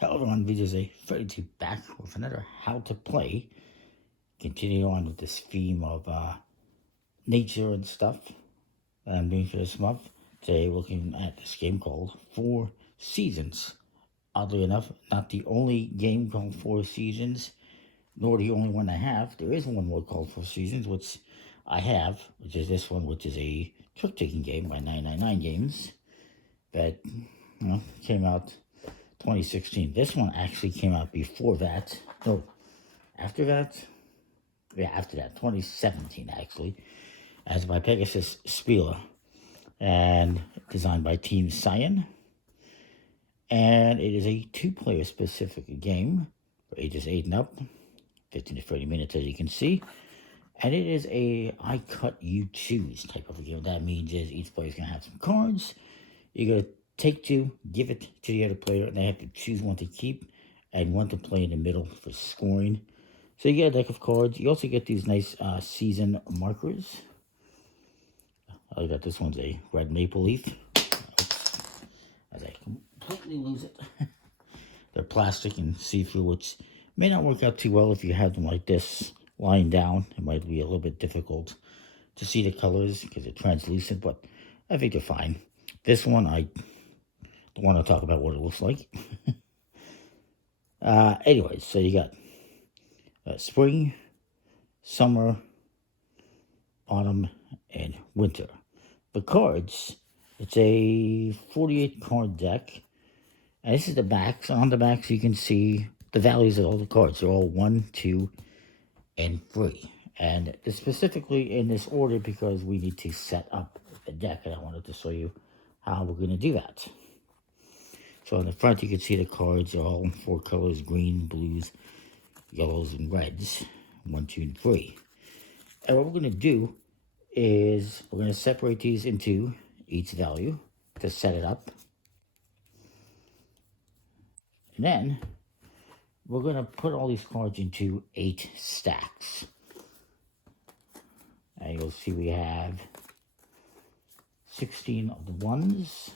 Hello everyone, VJ 32 back with another how to play. Continue on with this theme of nature and stuff that I'm doing for this month. Today looking at this game called Four Seasons. Oddly enough, not the only game called Four Seasons, nor the only one I have. There is one more called Four Seasons, which I have, which is this one, which is a trick-taking game by 999 Games that came out 2016. This one actually came out before that. No, after that. Yeah, after that, 2017 actually, as by Pegasus Spieler, and designed by Team Cyan. And it is a two-player specific game for ages 8 and up, 15 to 30 minutes as you can see. And it is a I cut you choose type of a game. What that means is each player is going to have some cards. You're going to take two, give it to the other player, and they have to choose one to keep and one to play in the middle for scoring. So you get a deck of cards. You also get these nice season markers. I got this one's a red maple leaf. Oops. As I completely lose it. They're plastic and see-through, which may not work out too well if you have them like this lying down. It might be a little bit difficult to see the colors because they're translucent, but I think they're fine. This one, I don't want to talk about what it looks like. Anyways, so you got spring, summer, autumn, and winter. The cards, it's a 48 card deck. And this is the backs. On the backs, you can see the values of all the cards. They're all 1, 2, and 3. And it's specifically in this order because we need to set up the deck. And I wanted to show you how we're going to do that. So on the front, you can see the cards are all in 4 colors: green, blues, yellows, and reds. 1, 2, and 3. And what we're going to do is we're going to separate these into each value to set it up. And then we're going to put all these cards into 8 stacks. And you'll see we have 16 of the ones.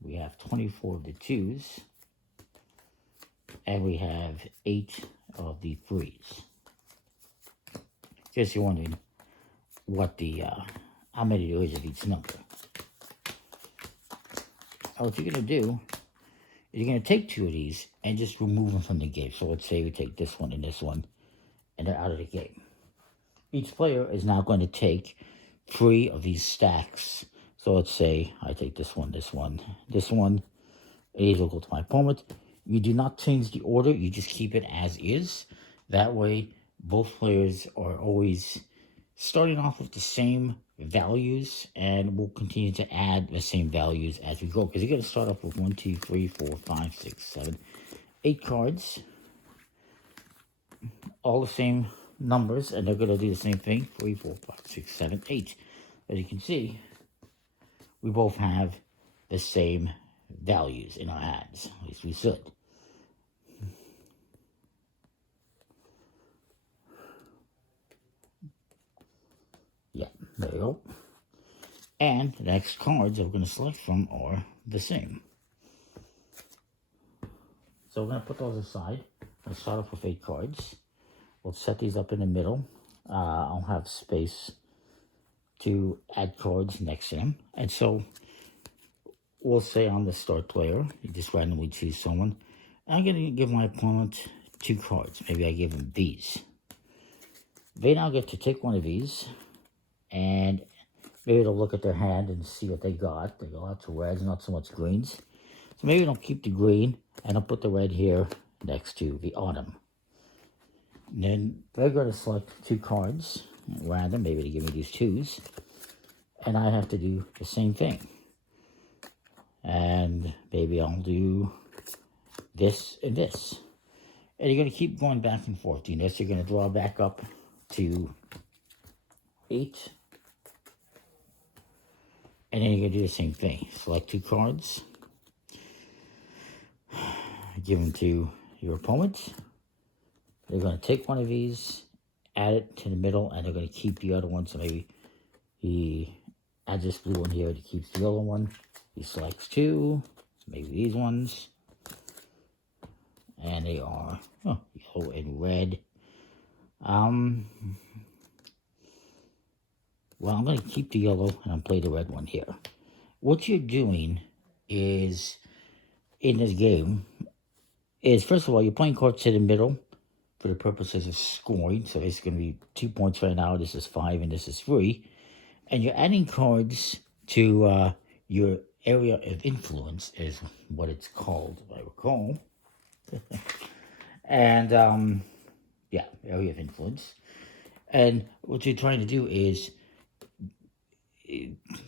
We have 24 of the twos. And we have 8 of the threes. Just you're wondering what the, how many there is of each number. What you're going to do is you're going to take 2 of these and just remove them from the game. So let's say we take this one, and they're out of the game. Each player is now going to take 3 of these stacks. So let's say I take this one, this one, this one. These will go to my opponent. You do not change the order. You just keep it as is. That way, both players are always starting off with the same values, and we'll continue to add the same values as we go. Because you're going to start off with 1, 2, 3, 4, 5, 6, 7, 8 cards. All the same numbers, and they're going to do the same thing. 3, 4, 5, 6, 7, 8. As you can see, we both have the same values in our hands. At least we should. Yeah, there you go. And the next cards that we're going to select from are the same. So we're going to put those aside. I'll start off with 8 cards. We'll set these up in the middle. I'll have space to add cards next to them. And so we'll say I'm the start player. You just randomly choose someone. I'm going to give my opponent 2 cards. Maybe I give them these. They now get to take one of these, and maybe they'll look at their hand and see what they got. They got lots of reds, not so much greens. So maybe they'll keep the green, and I'll put the red here next to the autumn. And then they're going to select 2 cards at random. Maybe they give me these 2s. And I have to do the same thing. And maybe I'll do this and this. And you're going to keep going back and forth doing this. You're going to draw back up to 8. And then you're going to do the same thing. Select 2 cards. Give them to your opponent. They're going to take one of these, add it to the middle, and they're going to keep the other one. So maybe he adds this blue one here, he keeps the yellow one. He selects 2, maybe these ones. And they are yellow and red. Well, I'm going to keep the yellow and I'll play the red one here. What you're doing is, in this game, is first of all, you're playing cards to the middle for the purposes of scoring. So it's going to be 2 points right now. This is 5 and this is 3. And you're adding cards to your area of influence, is what it's called, if I recall. And, yeah, area of influence. And what you're trying to do is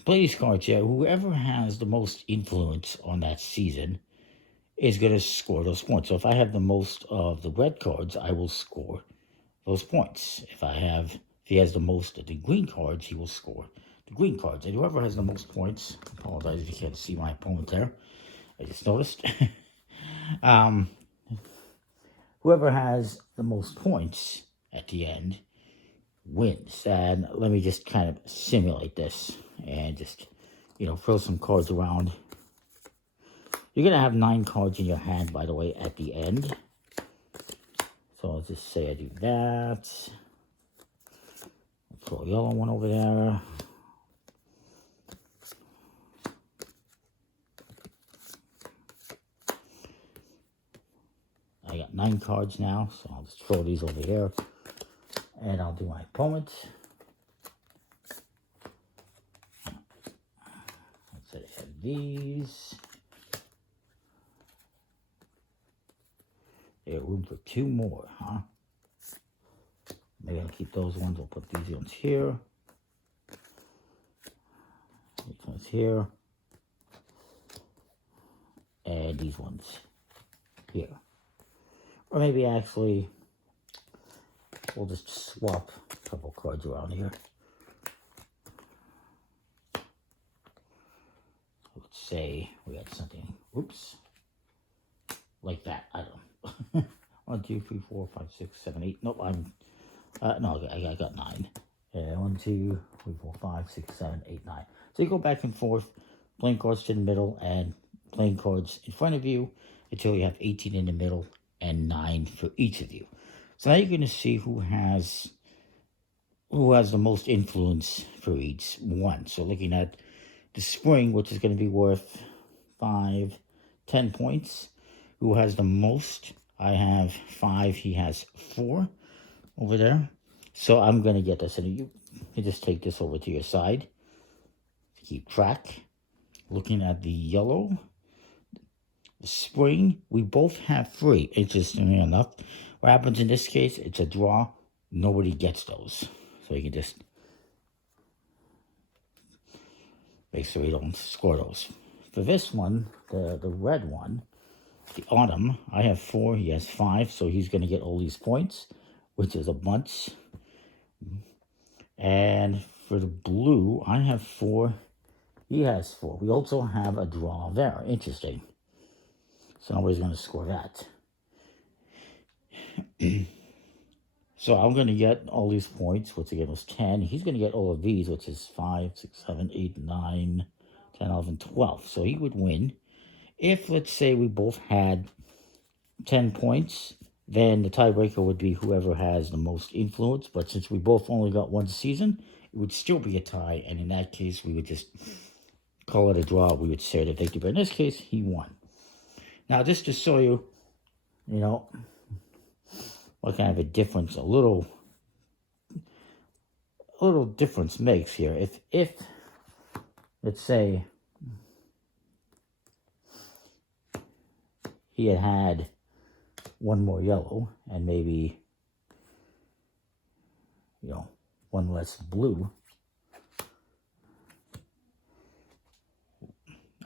play these cards here. Whoever has the most influence on that season is going to score those points. So if I have the most of the red cards, I will score those points. If he has the most of the green cards, he will score the green cards. And whoever has the most points, I apologize if you can't see my opponent there. I just noticed. Whoever has the most points at the end wins. And let me just kind of simulate this and just, throw some cards around. You're going to have 9 cards in your hand, by the way, at the end. So I'll just say I do that. I'll throw a yellow one over there. I got 9 cards now, so I'll just throw these over here. And I'll do my opponent. Let's say I have these. There's room for 2 more, huh? Maybe I'll keep those ones. I'll put these ones here. These ones here. And these ones here. Or maybe actually, we'll just swap a couple cards around here. Let's say we got something, oops, like that. I don't know. 1, 2, 3, 4, 5, 6, 7, 8. Nope, no, I got 9. 1, 2, 3, 4, 5, 6, 7, 8, 9. So you go back and forth, playing cards to the middle and playing cards in front of you until you have 18 in the middle and 9 for each of you. So now you're going to see who has the most influence for each one. So looking at the spring, which is going to be worth 5, 10 points. Who has the most? I have 5. He has 4 over there. So I'm going to get this. And you can just take this over to your side to keep track. Looking at the yellow, the spring, we both have 3. Interestingly enough. What happens in this case, it's a draw. Nobody gets those. So you can just make sure you don't score those. For this one, the red one, the autumn, I have 4, he has 5, so he's going to get all these points, which is a bunch. And for the blue, I have 4, he has 4. We also have a draw there. Interesting. So nobody's going to score that. So I'm going to get all these points, which again was 10. He's going to get all of these, which is 5, 6, 7, 8, 9, 10, 11, 12. So he would win. If, let's say, we both had 10 points, then the tiebreaker would be whoever has the most influence. But since we both only got 1 season, it would still be a tie. And in that case, we would just call it a draw. We would say the victory. But in this case, he won. Now, just to show you, what kind of a difference a little difference makes here. If let's say he had 1 more yellow and maybe 1 less blue,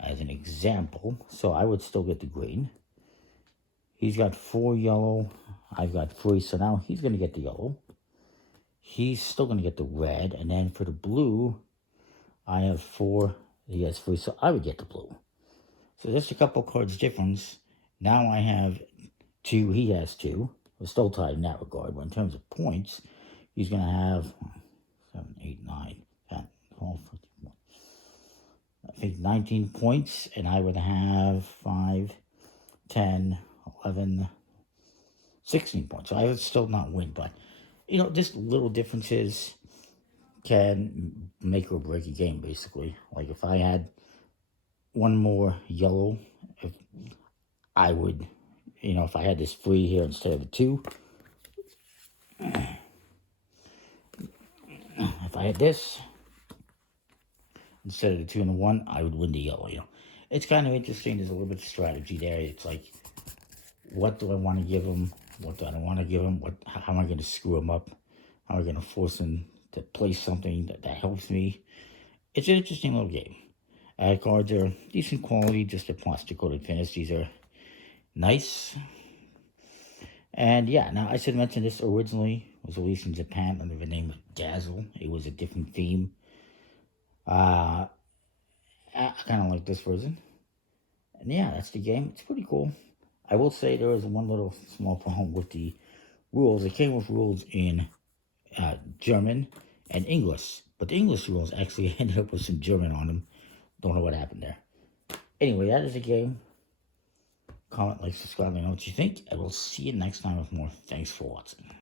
as an example, so I would still get the green. He's got 4 yellow. I've got 3, so now he's going to get the yellow. He's still going to get the red. And then for the blue, I have 4. He has 3, so I would get the blue. So just a couple cards difference. Now I have 2. He has 2. We're still tied in that regard. But in terms of points, he's going to have 7, 8, 9, 10, 12, 14, think 19 points, and I would have 5, 10, 11, 16 points. So I would still not win, but, you know, just little differences can make or break a game, basically. Like, if I had one more yellow, if I would, you know, if I had this 3 here instead of a 2, if I had this instead of the 2 and the 1, I would win the yellow, you know. It's kind of interesting. There's a little bit of strategy there. It's like, what do I want to give them? What do I don't want to give them? How am I going to screw them up? How am I going to force them to play something that helps me? It's an interesting little game. Cards are decent quality, just a plastic coated finish. These are nice. And yeah, now I should mention this originally was released in Japan under the name of Dazzle. It was a different theme. I kind of like this version. And yeah, that's the game. It's pretty cool. I will say there is one little small problem with the rules. It came with rules in German and English. But the English rules actually ended up with some German on them. Don't know what happened there. Anyway, that is a game. Comment, like, subscribe, let me know what you think. I will see you next time with more. Thanks for watching.